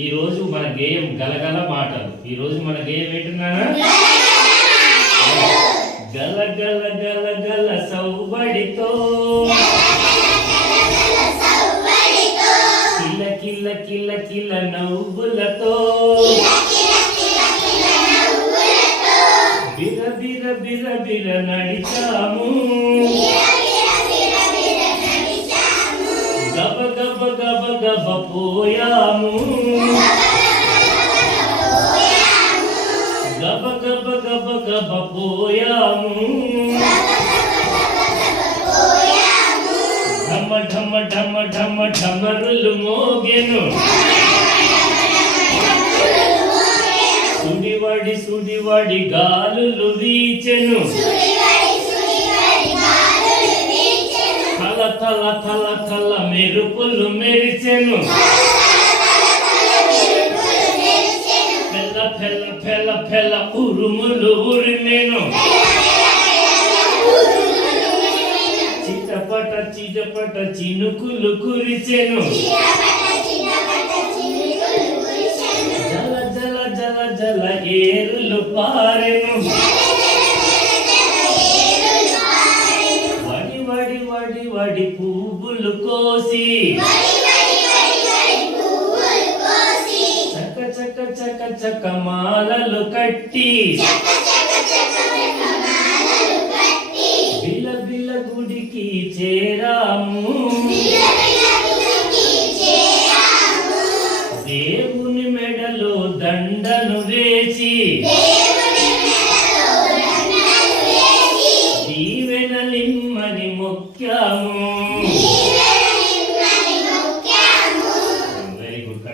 ఈ రోజు మన గేయం గలగల మాటలు. ఈ రోజు మన గేయం ఏంటన్నానా? గల గల గల గల సౌబడితో కిల కిల కిల కిల నవ్వులతో బిర బిర బిర బిర నడిచాము, గబ గబ గబ గబ పోయాము, గబ గబ గబ గబ పోయాము, ఢమ ఢమ ఢమ ఢమ ఢమరులు మోగెను, సుడివడి సుడివడి గాలులు వీచెను, తల తల తల తల మెరుపులు మెరిచెను, పెళ్ళ పెళ్ళ పెళ్ళ పెళ్ళ ఉరుములు ఉరిమెను, చిటపట చిటపట చినుకులు కురిచెను, జల జల జల జల ఏరులు పారెను, వడి వడి వడి వడి పువ్వులు కోసి చక చక చక చక మాలలు కట్టి బిల బిల గుడికి చేరాము, దేవుని మెడలో దండను వేసి దీవెనలిమ్మని మొక్కాము. Very good.